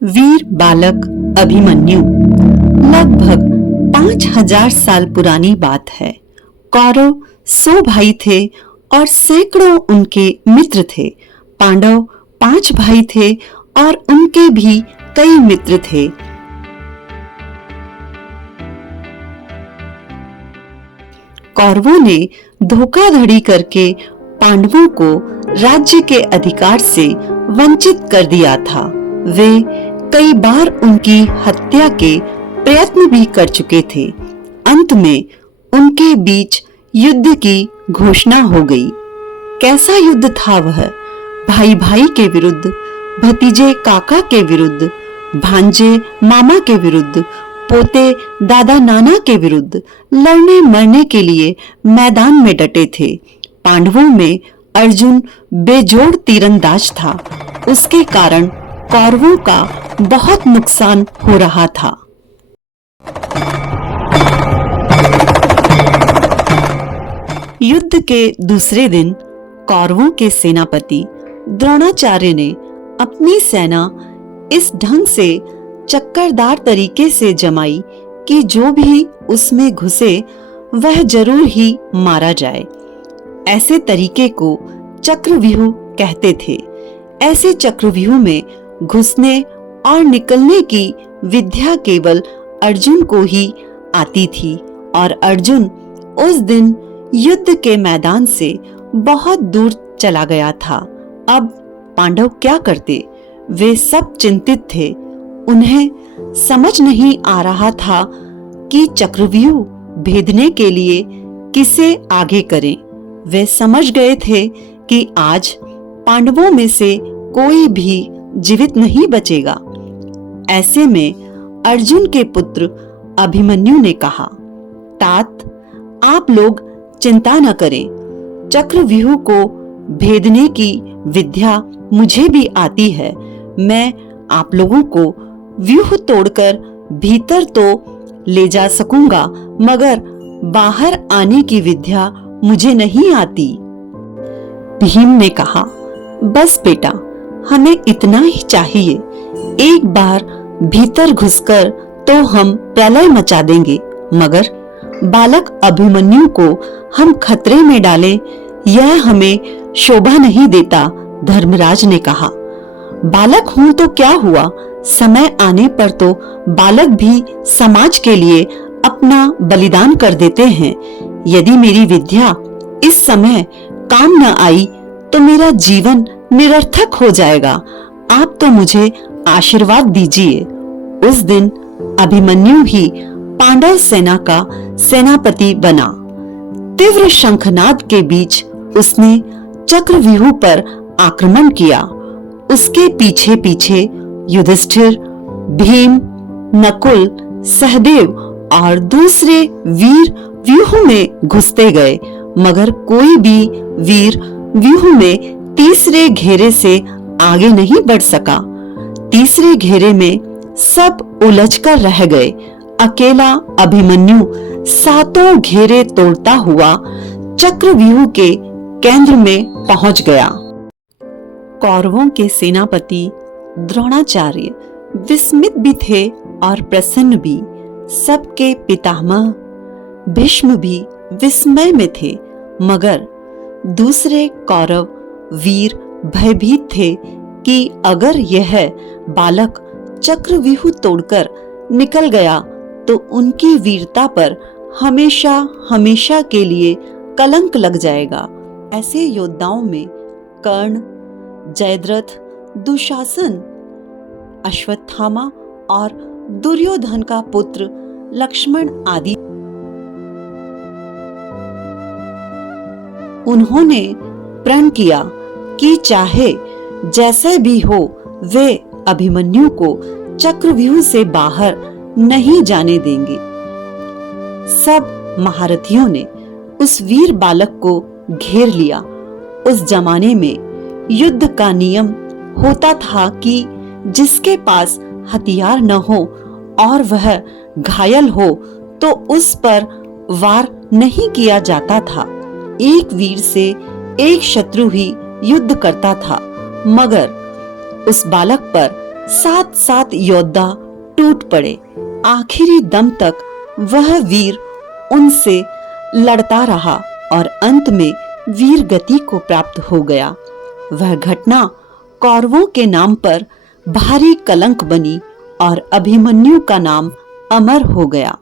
वीर बालक अभिमन्यु। लगभग 5000 साल पुरानी बात है। कौरव 100 भाई थे और सैकड़ों उनके मित्र थे। पांडव 5 भाई थे और उनके भी कई मित्र थे। कौरवों ने धोखाधड़ी करके पांडवों को राज्य के अधिकार से वंचित कर दिया था। वे कई बार उनकी हत्या के प्रयत्न भी कर चुके थे। अंत में उनके बीच युद्ध की घोषणा हो गई। कैसा युद्ध था वह? भाई भाई के विरुद्ध, भतीजे काका के विरुद्ध, भांजे मामा के विरुद्ध, पोते दादा नाना के विरुद्ध लड़ने मरने के लिए मैदान में डटे थे। पांडवों में अर्जुन बेजोड़ तीरंदाज था। उसके कारण कौरवों का बहुत नुकसान हो रहा था। युद्ध के दूसरे दिन कौरवों के सेनापति द्रोणाचार्य ने अपनी सेना इस ढंग से चक्करदार तरीके से जमाई कि जो भी उसमें घुसे वह जरूर ही मारा जाए। ऐसे तरीके को चक्रव्यूह कहते थे। ऐसे चक्रव्यूह में घुसने और निकलने की विद्या केवल अर्जुन को ही आती थी और अर्जुन उस दिन युद्ध के मैदान से बहुत दूर चला गया था। अब पांडव क्या करते? वे सब चिंतित थे। उन्हें समझ नहीं आ रहा था कि चक्रव्यूह भेदने के लिए किसे आगे करें। वे समझ गए थे कि आज पांडवों में से कोई भी जीवित नहीं बचेगा। ऐसे में अर्जुन के पुत्र अभिमन्यु ने कहा, तात, आप लोग चिंता न करें। चक्रव्यूह को भेदने की विद्या मुझे भी आती है। मैं आप लोगों को व्यूह तोड़कर भीतर तो ले जा सकूंगा, मगर बाहर आने की विद्या मुझे नहीं आती। भीम ने कहा, बस बेटा, हमें इतना ही चाहिए। एक बार भीतर घुसकर तो हम प्रलय मचा देंगे, मगर बालक अभिमन्यु को हम खतरे में डालें, यह हमें शोभा नहीं देता। धर्मराज ने कहा, बालक हूं तो क्या हुआ? समय आने पर तो बालक भी समाज के लिए अपना बलिदान कर देते हैं। यदि मेरी विद्या इस समय काम न आई तो मेरा जीवन निरर्थक हो जाएगा। आप तो मुझे आशीर्वाद दीजिए। उस दिन अभिमन्यु ही पांडव सेना का सेनापति बना। तीव्र शंखनाद के बीच उसने चक्रव्यूह पर आक्रमण किया। उसके पीछे पीछे युधिष्ठिर, भीम, नकुल, सहदेव और दूसरे वीर व्यूह में घुसते गए, मगर कोई भी वीर व्यूह में तीसरे घेरे से आगे नहीं बढ़ सका। तीसरे घेरे में सब उलझकर रह गए। अकेला अभिमन्यु 7 घेरे तोड़ता हुआ चक्रव्यूह के केंद्र में पहुंच गया। कौरवों के सेनापति द्रोणाचार्य विस्मित भी थे और प्रसन्न भी। सबके पितामह भीष्म भी विस्मय में थे, मगर दूसरे कौरव वीर भयभीत थे कि अगर यह बालक चक्रव्यूह तोड़कर निकल गया तो उनकी वीरता पर हमेशा हमेशा के लिए कलंक लग जाएगा। ऐसे योद्धाओं में कर्ण, जयद्रथ, दुशासन, अश्वत्थामा और दुर्योधन का पुत्र लक्ष्मण आदि। उन्होंने प्रण किया कि चाहे जैसे भी हो वे अभिमन्यु को चक्रव्यूह से बाहर नहीं जाने देंगे। सब महारथियों ने उस वीर बालक को घेर लिया। उस जमाने में युद्ध का नियम होता था कि जिसके पास हथियार न हो और वह घायल हो तो उस पर वार नहीं किया जाता था। एक वीर से एक शत्रु ही युद्ध करता था, मगर उस बालक पर सात सात योद्धा टूट पड़े। आखिरी दम तक वह वीर उनसे लड़ता रहा और अंत में वीर गति को प्राप्त हो गया। वह घटना कौरवों के नाम पर भारी कलंक बनी और अभिमन्यु का नाम अमर हो गया।